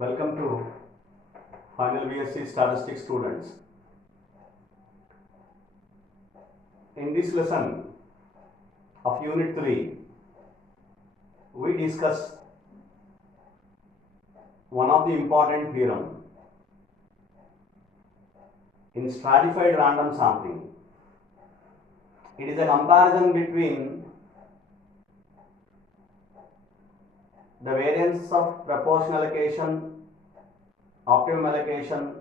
Welcome to final BSc Statistics students. In this lesson of Unit 3, we discuss one of the important theorem in stratified random sampling. It is a comparison between the variance of proportional allocation, optimum allocation,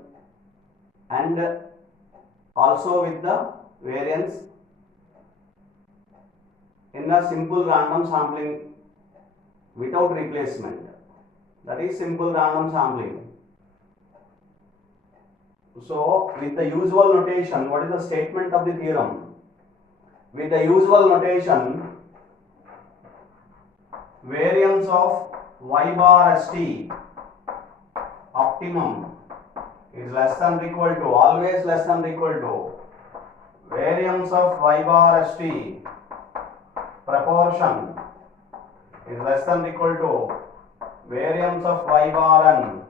and also with the variance in the simple random sampling without replacement. That is simple random sampling. So, with the usual notation, what is the statement of the theorem? With the usual notation, variance of y bar st optimum is less than or equal to, always less than or equal to, variance of y bar st proportion is less than or equal to variance of y bar n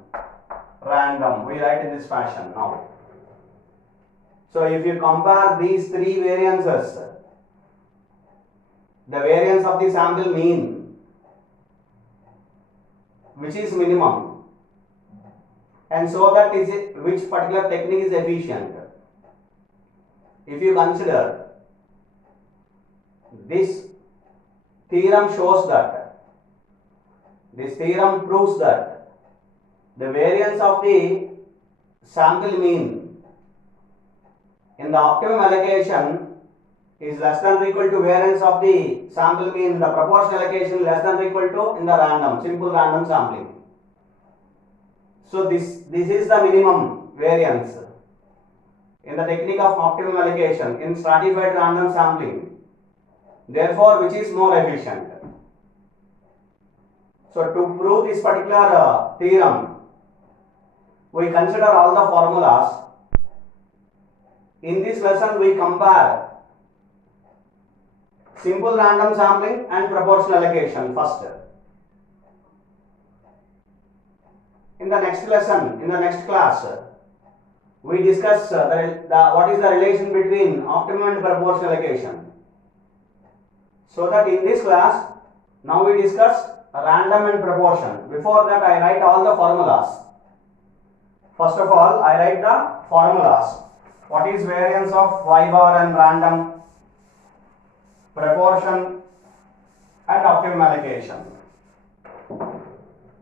random. We write in this fashion now. So if you compare these three variances, the variance of the sample mean, which is minimum, and so that is it, which particular technique is efficient. If you consider, this theorem shows that, this theorem proves that the variance of the sample mean in the optimum allocation is less than or equal to variance of the sample mean in the proportional allocation less than or equal to in the random, simple random sampling. So this is the minimum variance in the technique of optimum allocation in stratified random sampling. Therefore, which is more efficient? So to prove this particular theorem, we consider all the formulas. In this lesson, we compare simple random sampling and proportional allocation first. In the next lesson, in the next class, we discuss what is the relation between optimum and proportional allocation. So that in this class, now we discuss random and proportion. Before that, I write all the formulas. First of all, I write the formulas. What is variance of y bar and random, proportion and optimum allocation?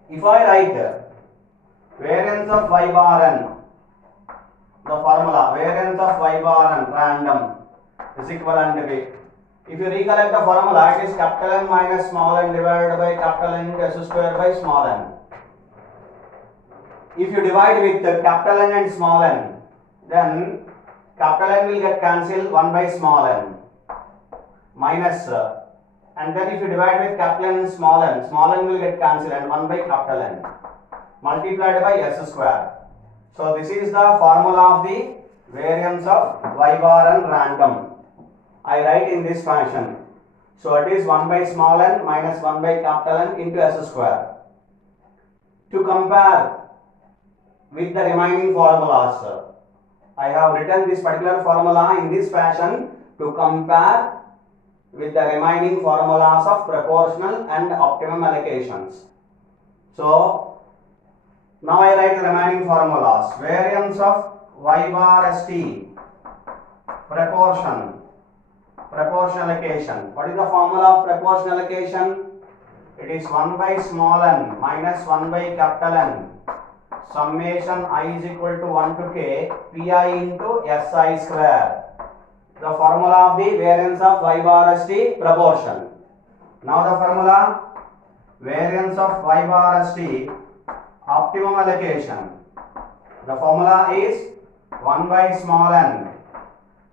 If I write variance of y bar n, the formula variance of y bar n random is equivalent to B. If you recollect the formula, it is capital N minus small n divided by capital N into S square by small n. If you divide with capital N and small n, then capital N will get cancelled 1 by small n minus, and then if you divide with capital N and small n will get cancelled and 1 by capital N multiplied by S square. So this is the formula of the variance of y bar and random. I write in this fashion. So it is 1 by small n minus 1 by capital N into S square. To compare with the remaining formulas, I have written this particular formula in this fashion to compare with the remaining formulas of proportional and optimum allocations. So now I write the remaining formulas. Variance of y bar st proportional allocation. What is the formula of proportional allocation? It is 1 by small n minus 1 by capital N summation I is equal to 1 to k pi into Si square. The formula of the variance of y bar st proportion. Now the formula variance of y bar st optimum allocation. The formula is 1 by small n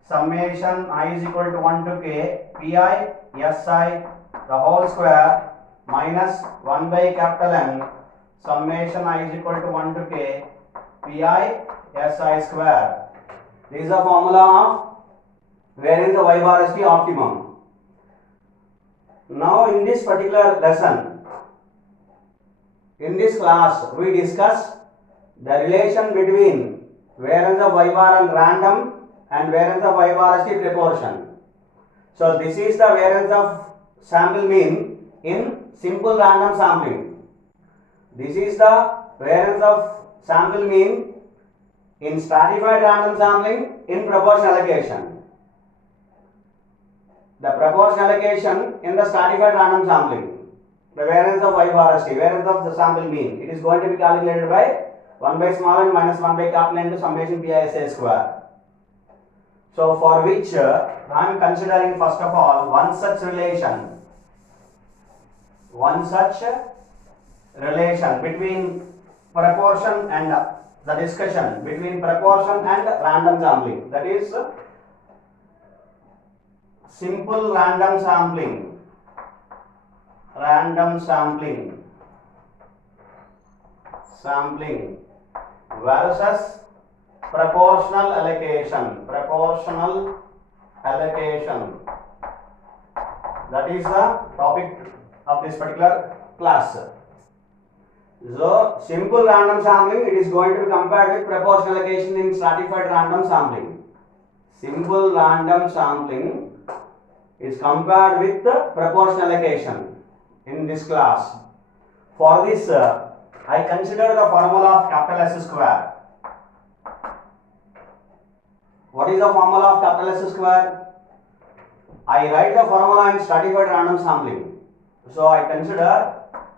summation I is equal to 1 to k pi Si the whole square minus 1 by capital N summation I is equal to 1 to k pi Si square. This is the formula of variance of y bar st optimum. Now in this particular lesson, In this class, we discuss the relation between variance of y bar and random and variance of y bar as the proportion. So this is the variance of sample mean in simple random sampling. This is the variance of sample mean in stratified random sampling in proportion allocation. The proportion allocation in the stratified random sampling. The variance of y bar s t, variance of the sample mean, it is going to be calculated by 1 by small n minus 1 by capital N into summation pi s a square. So for which I am considering first of all one such relation between proportion and the discussion between proportion and random sampling, that is simple random sampling versus proportional allocation. That is the topic of this particular class. So simple random sampling, it is going to be compared with proportional allocation in stratified random sampling. Simple random sampling is compared with the proportional allocation in this class. For this, I consider the formula of capital S square. What is the formula of capital S square? I write the formula in stratified random sampling. So I consider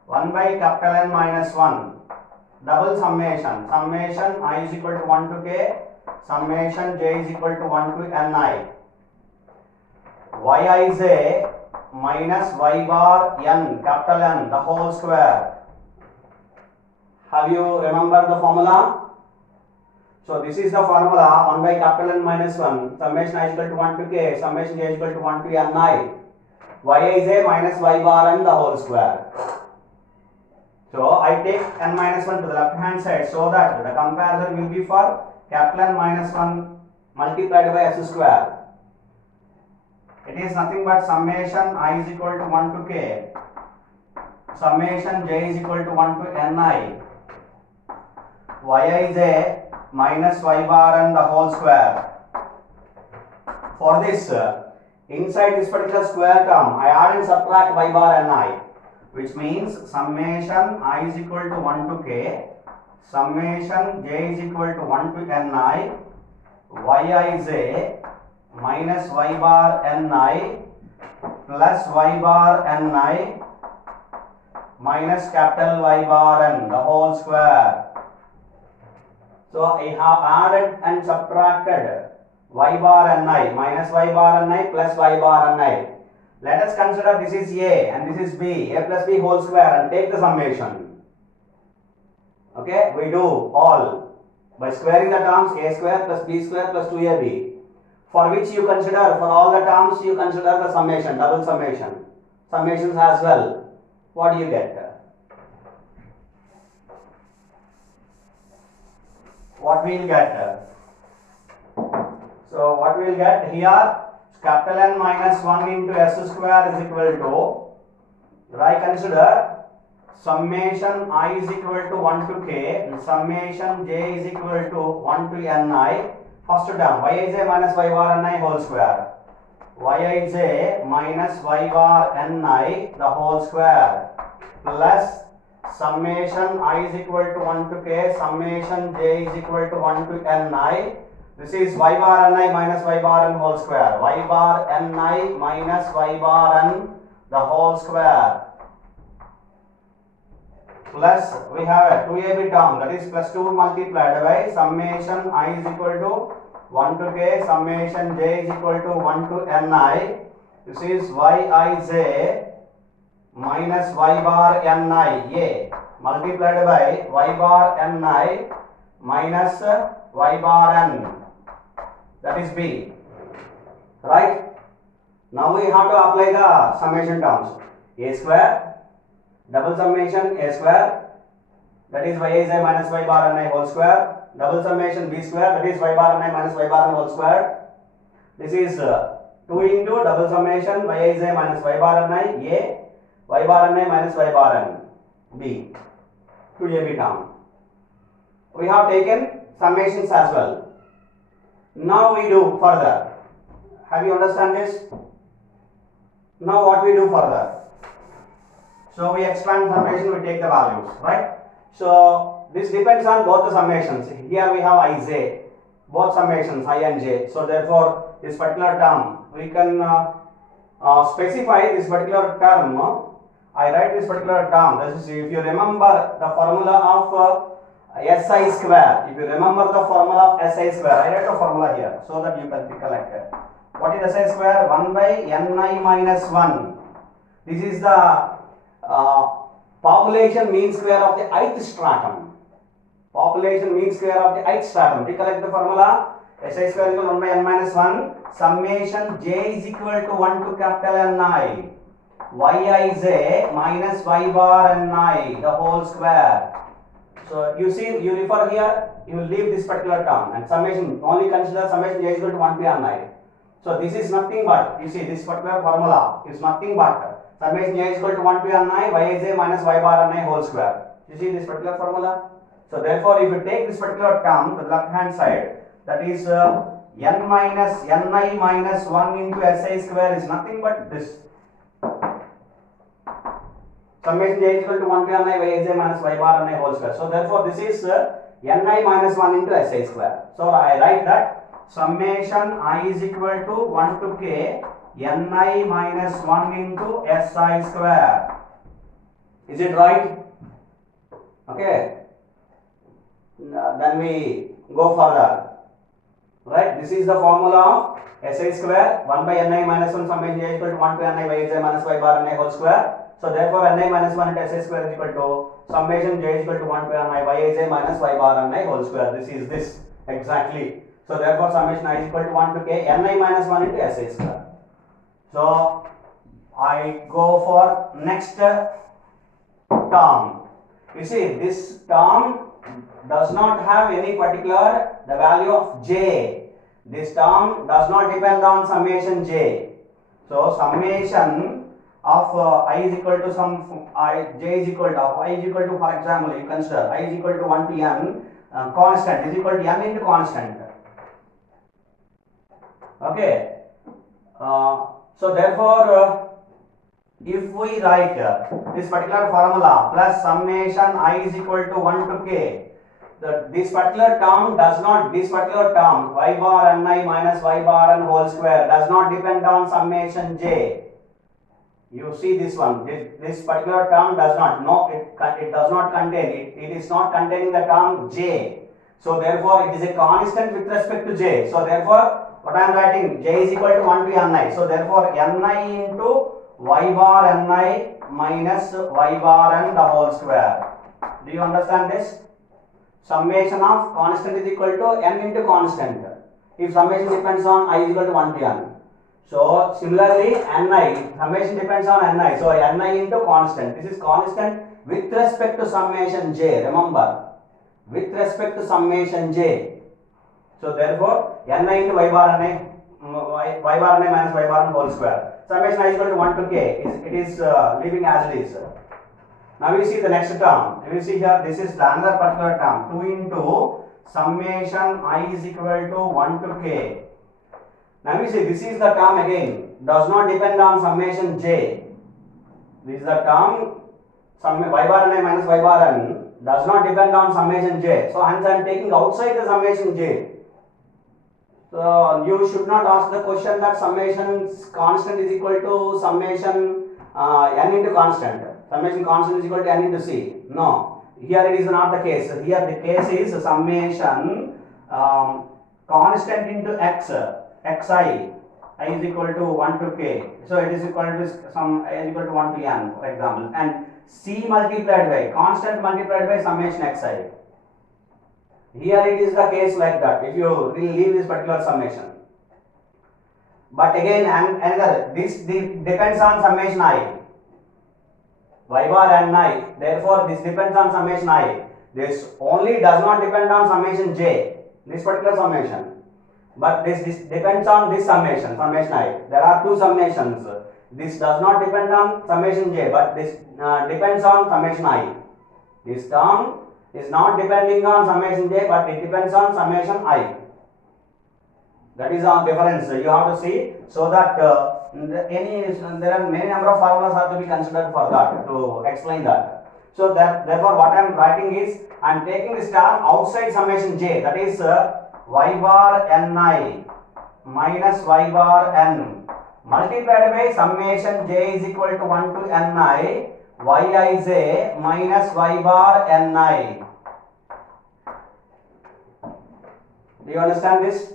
1 by capital N minus 1 double summation I is equal to 1 to k, summation j is equal to 1 to ni. Yij minus y bar n capital N the whole square. Have you remembered the formula? So this is the formula 1 by capital N minus 1 summation I is equal to 1 to k, summation j is equal to 1 to ni. Yij minus y bar n the whole square. So I take n minus 1 to the left hand side so that the comparison will be for capital N minus 1 multiplied by s square. It is nothing but summation I is equal to 1 to k, summation j is equal to 1 to ni. Yij minus y bar n the whole square. For this, inside this particular square term, I add and subtract y bar ni, which means summation I is equal to 1 to k, summation j is equal to 1 to ni, yij minus y bar ni plus y bar ni minus capital Y bar n the whole square. So I have added and subtracted y bar ni minus y bar ni plus y bar ni. Let us consider this is a and this is b, a plus b whole square, and take the summation. Okay, we do all by squaring the terms a square plus b square plus 2ab. For which you consider, for all the terms you consider the summation, double summations as well. What do you get? What we will get? So what we will get here, capital N minus 1 into s square is equal to, I consider summation I is equal to 1 to k, summation j is equal to 1 to ni. First term, yij minus y bar ni whole square, yij minus y bar ni the whole square plus summation I is equal to 1 to k, summation j is equal to 1 to ni. This is y bar ni minus y bar n whole square, y bar ni minus y bar n the whole square plus we have a 2ab term, that is plus 2 multiplied by summation I is equal to 1 to k, summation j is equal to 1 to ni. This is yij minus y bar ni a multiplied by y bar ni minus y bar n, that is b. Right? Now we have to apply the summation terms. A square double summation a square, that is yij minus y bar ni whole square, double summation b square, that is y bar ni minus y bar n whole square. This is 2 into double summation yij minus y bar ni a, y bar ni minus y bar n b. to AB term. We have taken summations as well. Now we do further. Have you understand this? Now what we do further? So we expand summation, we take the values, right? So this depends on both the summations. Here we have Ij, both summations I and j. So therefore this particular term we can specify this particular term. I write this particular term. This is, if you remember the formula of SI square. If you remember the formula of SI square, I write the formula here so that you can recollect it. What is SI square? 1 by Ni minus 1. This is the population mean square of the ith stratum. Population mean square of the ith stratum. Recollect the formula. SI square equal 1 by N minus 1. Summation j is equal to 1 to capital Ni. Yij minus y bar Ni, the whole square. So you see, you refer here, you will leave this particular term and summation, only consider summation j is equal to 1 to Ni. So this is nothing but, you see, this particular formula is nothing but summation j is equal to 1 to Ni, Yij minus y bar Ni whole square. You see this particular formula? So therefore, if you take this particular term to the left hand side, that is N minus Ni minus 1 into Si square is nothing but this. Summation j is equal to 1 to Ni, Yij minus y bar Ni whole square. So therefore, this is Ni minus 1 into Si square. So I write that summation I is equal to 1 to k Ni minus 1 into Si square. Is it right? Okay. Then we go further. Right? This is the formula of Si square. 1 by Ni minus 1 summation j is equal to 1 to Ni, Yij minus y bar Ni whole square. So therefore Ni minus 1 into Si square is equal to summation j is equal to 1 to Ni, Yij minus y bar Ni whole square. This is this exactly. So therefore summation I is equal to 1 to k Ni minus 1 into Si square. So I go for next term. You see, this term does not have any particular the value of j. This term does not depend on summation j. So summation of I is equal to some j is equal to I is equal to, for example, you consider I is equal to 1 to n constant is equal to n into constant. Okay. So therefore, if we write this particular formula plus summation I is equal to 1 to k, this particular term does not, this particular term y bar Ni minus y bar n whole square does not depend on summation j. You see this one, this particular term does not, no, it does not contain, it is not containing the term j. So therefore, it is a constant with respect to j. So therefore, what I am writing, j is equal to 1 to Ni. So therefore, Ni into y bar Ni minus y bar n the whole square. Do you understand this? Summation of constant is equal to n into constant. If summation depends on I is equal to 1 to n. So similarly, Ni, summation depends on Ni. So Ni into constant. This is constant with respect to summation j. Remember, with respect to summation j. So therefore, Ni into y bar Ni, y bar Ni minus y bar n whole square. Summation I is equal to 1 to k. It is leaving as it is. Now we see the next term. You see here, this is the another particular term. 2 into summation I is equal to 1 to k. Now we see, this is the term again. Does not depend on summation j. This is the term y bar Ni minus y bar n does not depend on summation j. So hence I am taking outside the summation j. So you should not ask the question that summation constant is equal to summation n into constant. Summation constant is equal to n into c. No, here it is not the case. Here the case is summation constant into x, xi, I is equal to 1 to k. So it is equal to some I is equal to 1 to n, for example, and c multiplied by constant multiplied by summation xi. Here it is the case like that, if you leave this particular summation. But again, another, this depends on summation I. Y bar and I. Therefore, this depends on summation I. This only does not depend on summation j, this particular summation. But this depends on this summation, summation I. There are two summations. This does not depend on summation j, but this depends on summation I. This term is not depending on summation j, but it depends on summation I. That is our difference. You have to see, so that there are many number of formulas have to be considered for that, to explain that. So therefore what I am writing is, I am taking this term outside summation j, that is y bar ni minus y bar n multiplied by summation j is equal to 1 to ni yij minus y bar ni. Do you understand this?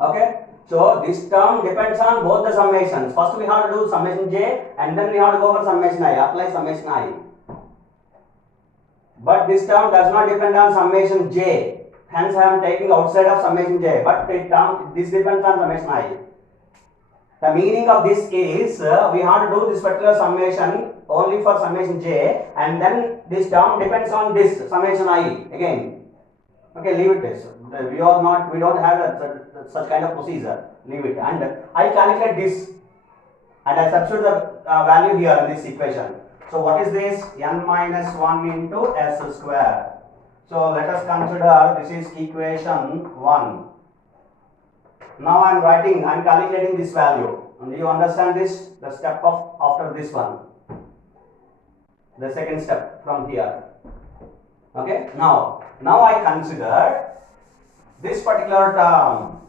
Okay. So this term depends on both the summations. First we have to do summation j and then we have to go for summation I, apply summation I. But this term does not depend on summation j. Hence I am taking outside of summation j, but this depends on summation I. The meaning of this is we have to do this particular summation only for summation j, and then this term depends on this summation I again. Okay, leave it this. We don't have such kind of procedure. Leave it, and I calculate this, and I substitute the value here in this equation. So what is this? N minus 1 into s square. So let us consider this is equation 1. Now I am calculating this value. And do you understand this? The step of after this one. The second step from here. Okay. Now I consider this particular term.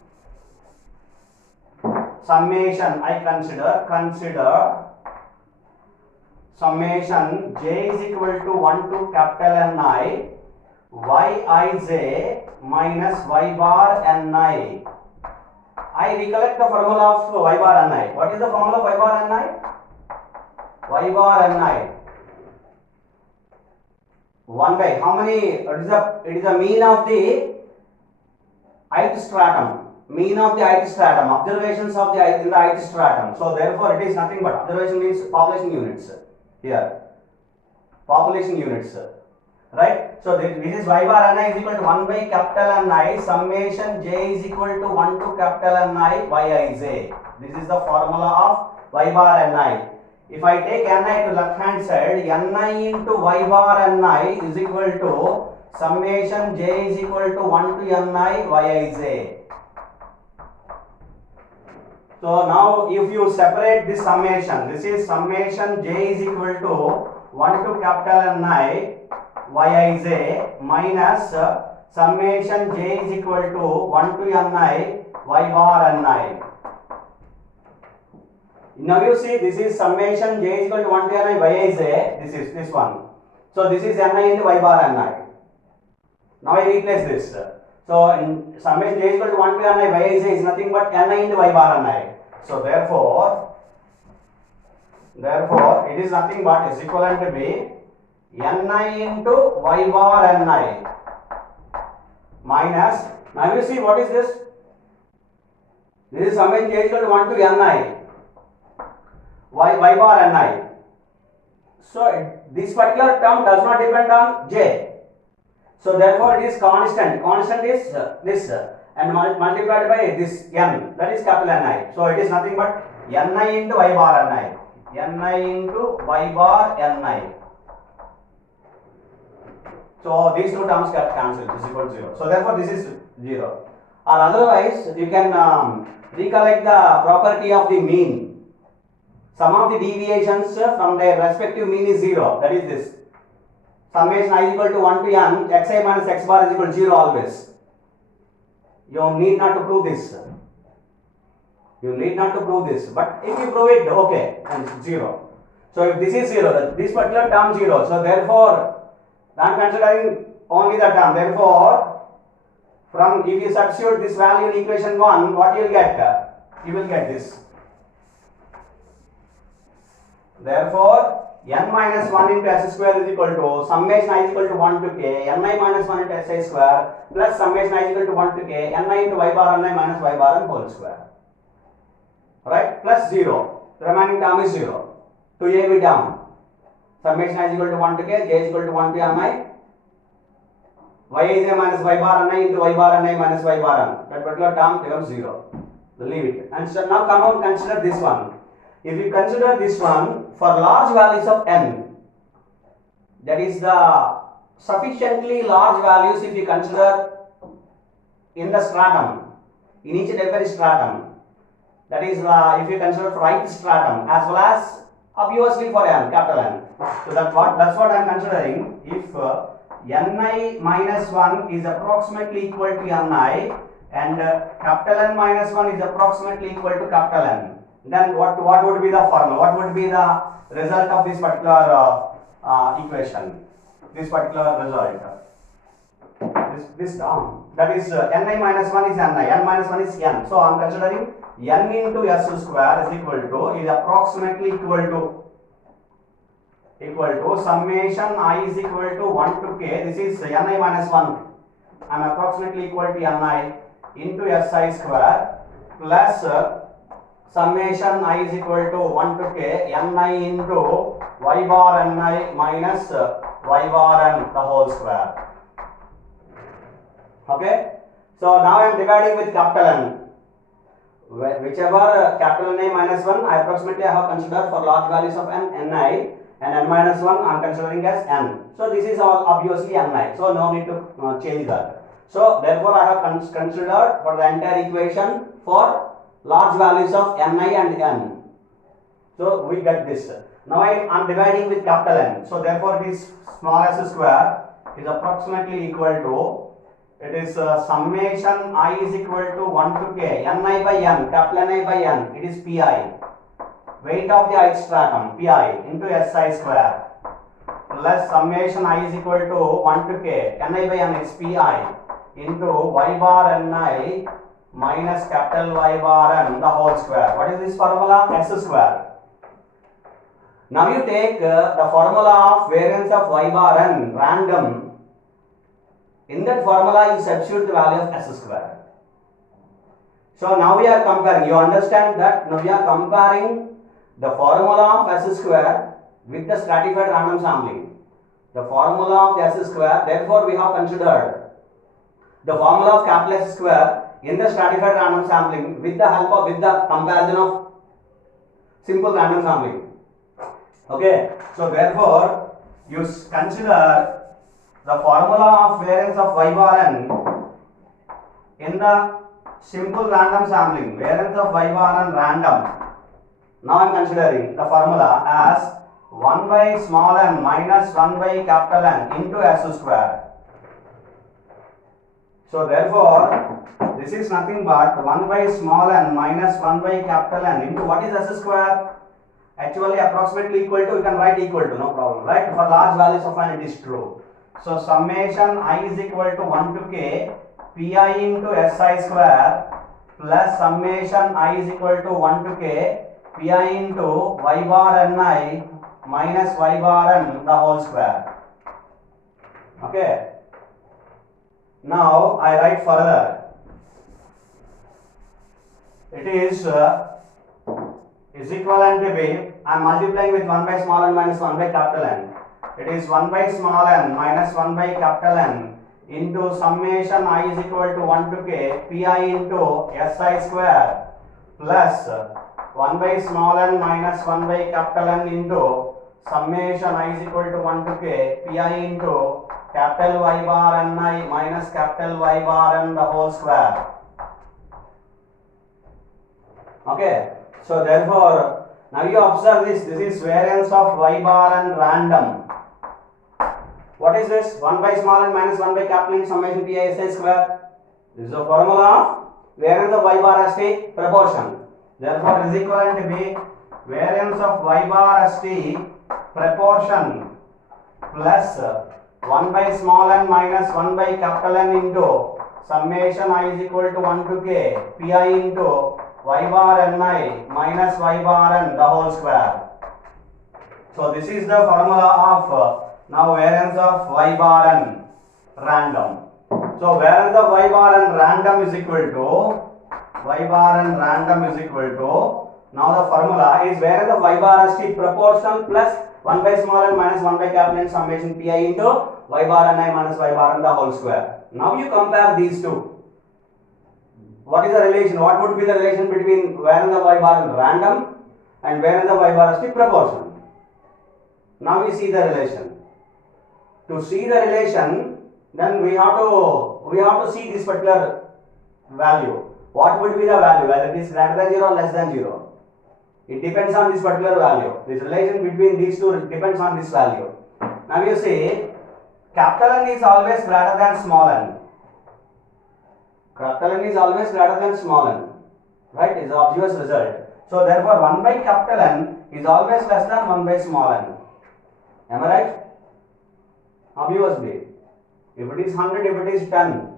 Summation. I consider summation j is equal to 1 to capital Ni yij minus y bar ni. I recollect the formula of y bar ni. What is the formula of y bar ni? Y bar ni 1 by how many? It is the mean of the ith stratum. Mean of the ith stratum. Observations of the in the ith stratum. So therefore it is nothing but observation means population units here. Population units. Right? So this is y bar ni is equal to 1 by capital Ni summation j is equal to 1 to capital Ni yij. This is the formula of y bar ni. If I take ni to left hand side, ni into y bar ni is equal to summation j is equal to 1 to ni yij. So now if you separate this summation, this is summation j is equal to 1 to capital Ni yij minus summation j is equal to 1 to ni y bar ni. Now you see this is summation j is equal to 1 to ni yij, this is this one. So this is ni into y bar ni. Now I replace this. So in summation j is equal to 1 to ni yij is nothing but ni into y bar ni. So therefore it is nothing but is equivalent to be ni into y bar ni minus, now you see what is this? This is summation j is equal to 1 to ni y bar ni. So this particular term does not depend on j. So therefore it is constant. Constant is this and multiplied by this n, that is capital Ni. So it is nothing but ni into y bar ni. Ni into y bar ni. So these two terms get cancelled. This is equal to 0. So therefore this is 0. Or otherwise you can recollect the property of the mean. Some of the deviations from their respective mean is 0. That is this. Summation I is equal to 1 to n, xi minus x bar is equal to 0 always. You need not to prove this. You need not to prove this. But if you prove it, okay, and it's 0. So if this is 0, this particular term 0. So therefore, I am considering only the term. Therefore, from if you substitute this value in equation 1, what you will get? You will get this. Therefore, n minus 1 into s square is equal to summation I is equal to 1 to k ni minus 1 into si square plus summation I is equal to 1 to k ni into y bar ni minus y bar n whole square. Right? Plus 0. The remaining term is 0. To a be down. Summation I is equal to 1 to k, j is equal to 1 to ni. Yij minus y bar ni into y bar ni minus y bar n. That particular term becomes 0. Leave it. And so now come on, consider this one. If you consider this one for large values of n, that is the sufficiently large values if you consider in the stratum, in each and every stratum, that is if you consider for ith stratum as well as obviously for n, capital N. So that's what I am considering. If Ni minus 1 is approximately equal to Ni and capital N minus 1 is approximately equal to capital N, then what would be the formula? What would be the result of this particular equation? This particular result. This that is Ni minus 1 is Ni, N minus 1 is N. So I am considering N into S square is equal to approximately equal to summation I is equal to 1 to k. This is Ni minus 1. I am approximately equal to Ni into Si square plus summation I is equal to 1 to k Ni into y bar Ni minus y bar N the whole square. Okay. So now I am dividing with capital N. Whichever capital Ni minus 1 I approximately have considered for large values of Ni, and N minus 1 I am considering as N. So this is all obviously Ni. So no need to change that. So therefore I have considered for the entire equation for large values of Ni and N. So we get this. Now I am dividing with capital N. So therefore this small s square is approximately equal to, it is summation I is equal to 1 to k Ni by N, capital Ni by N, it is Pi, weight of the ith stratum, Pi into Si square, plus summation I is equal to 1 to k Ni by N is Pi into y bar Ni minus capital Y bar N the whole square. What is this formula? S square. Now you take the formula of variance of y bar N random. In that formula you substitute the value of S square. So now we are comparing, you understand that now we are comparing the formula of S square with the stratified random sampling. The formula of the S square, therefore we have considered the formula of capital S square in the stratified random sampling with the help of, with the comparison of simple random sampling. Okay, so therefore you consider the formula of variance of y bar N in the simple random sampling, variance of y bar N random. Now I am considering the formula as 1 by small n minus 1 by capital N into S square. So therefore this is nothing but 1 by small n minus 1 by capital N into what is S square? Actually approximately equal to, you can write equal to, no problem, right? For large values of n it is true. So summation I is equal to 1 to k Pi into Si square plus summation I is equal to 1 to k Pi into y bar Ni minus y bar N the whole square. Okay. Now I write further. It is equivalent to be, I am multiplying with 1 by small n minus 1 by capital N. It is 1 by small n minus 1 by capital N into summation I is equal to 1 to k Pi into Si square plus 1 by small n minus 1 by capital N into summation I is equal to 1 to k Pi into capital Y bar Ni minus capital Y bar N the whole square. Okay, so therefore now you observe this is variance of y bar N random. What is this? 1 by small n minus 1 by capital N summation Pi Si square. This is the formula of variance of y bar st proportion. Therefore it is equivalent to be variance of y bar st proportion plus 1 by small n minus 1 by capital N into summation I is equal to 1 to k Pi into y bar Ni minus y bar N the whole square. So this is the formula of now variance of y bar N random. So variance of y bar N random is equal to y bar N random is equal to, now the formula is variance of y bar st proportional plus 1 by small n minus 1 by capital N summation Pi into y bar Ni minus y bar N the whole square. Now you compare these two. What is the relation? What would be the relation between variance of y bar N random and variance of y bar st proportional? Now we see the relation. To see the relation, then we have to see this particular value. What would be the value, whether it is greater than 0 or less than 0? It depends on this particular value. This relation between these two depends on this value. Now you see, capital N is always greater than small n. Capital N is always greater than small n. Right? It's the obvious result. So therefore 1 by capital N is always less than 1 by small n. Am I right? Obviously. If it is 100, if it is 10,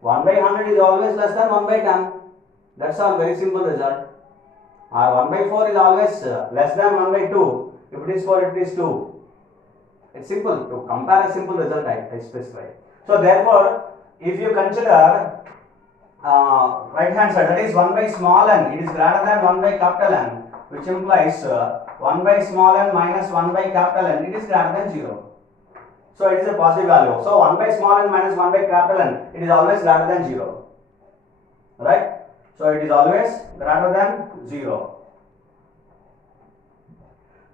1 by 100 is always less than 1 by 10. That's all, very simple result. Or 1 by 4 is always less than 1 by 2. If it is 4, it is 2. It's simple. To compare a simple result, I specify. So therefore, if you consider right hand side, that is 1 by small n, it is greater than 1 by capital N, which implies 1 by small n minus 1 by capital N, it is greater than 0. So it is a positive value. So 1 by small n minus 1 by capital N, it is always greater than 0. Right? So it is always greater than 0.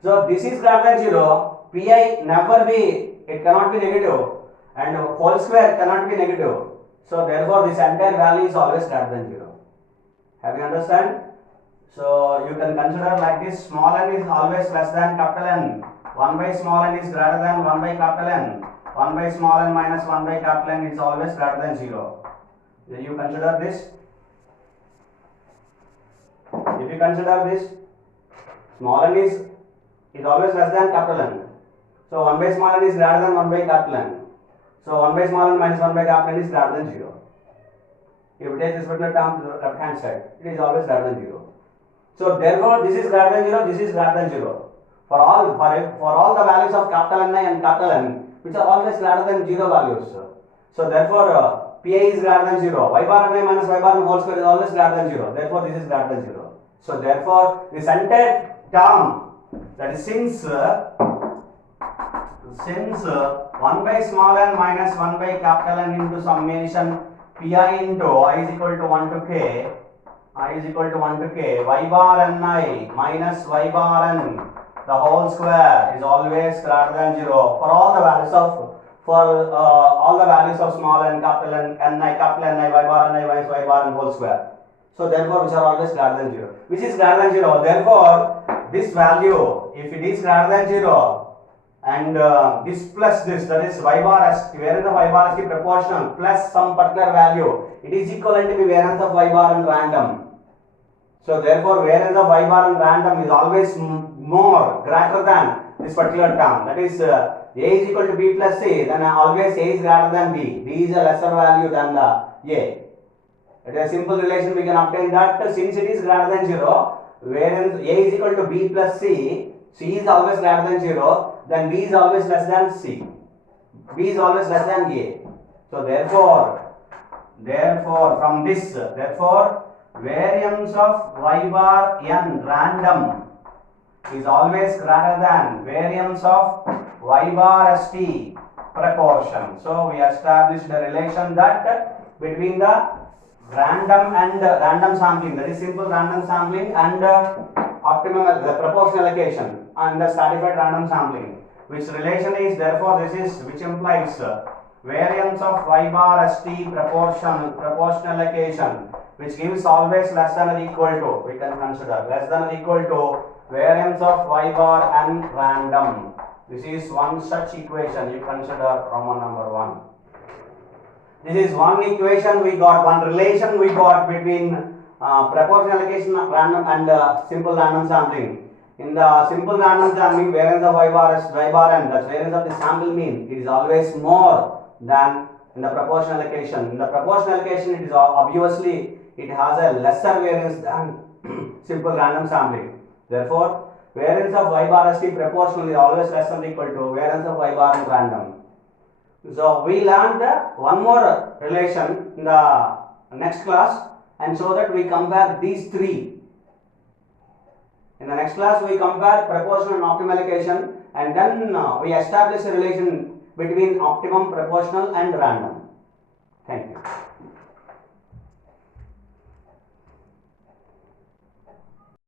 So this is greater than 0. Pi never be, it cannot be negative, and whole square cannot be negative. So therefore this entire value is always greater than 0. Have you understand? So you can consider like this: small n is always less than capital N. 1 by small n is greater than 1 by capital N. 1 by small n minus 1 by capital N is always greater than 0. You consider this. If you consider this, small n is always less than capital N. So 1 by small n is greater than 1 by capital N. So 1 by small n minus 1 by capital N is greater than 0. If you take this particular term to the left hand side, it is always greater than 0. So therefore this is greater than 0, this is greater than 0. For all the values of capital Ni and capital N, which are always greater than 0 values. So therefore Pi is greater than 0. Y bar Ni minus Y bar N whole square is always greater than 0. Therefore this is greater than 0. So therefore this entire term, that is since 1 by small n minus 1 by capital N into summation Pi into I is equal to 1 to k, I is equal to 1 to k, Y bar Ni minus Y bar N, the whole square is always greater than 0 for all the values of small n, capital N, Ni, capital Ni, Y bar Ni minus Y bar N whole square. So therefore which are always greater than 0. Which is greater than 0. Therefore this value, if it is greater than 0, and this plus this, that is y bar st, variance of y bar st proportional plus some particular value, it is equivalent to the variance of y bar and random. So therefore variance of y bar and random is always more greater than this particular term, that is a is equal to b plus c, then always a is greater than b, b is a lesser value than the a. It is a simple relation, we can obtain that since it is greater than 0, variance a is equal to b plus c, c is always greater than 0, then b is always less than c, b is always less than a. So therefore from this, therefore variance of y bar n random is always greater than variance of y bar st proportion. So we established a relation that between the random and random sampling, that is simple random sampling, and optimum the proportional allocation and the stratified random sampling, which relation is therefore this is, which implies variance of y bar st proportional allocation, which gives always less than or equal to, we can consider less than or equal to variance of y bar n random. This is one such equation, you consider Roman number 1. This is one equation we got, one relation we got between proportional allocation of random and simple random sampling. In the simple random sampling, variance of y bar n, that's variance of the sample mean, it is always more than in the proportional allocation. In the proportional allocation, it is obviously it has a lesser variance than simple random sampling. Therefore, variance of y bar st proportional is always less than or equal to variance of y bar n random. So we learned one more relation in the next class, and so that we compare these three. In the next class we compare proportional and optimal allocation, and then we establish a relation between optimum, proportional and random. Thank you.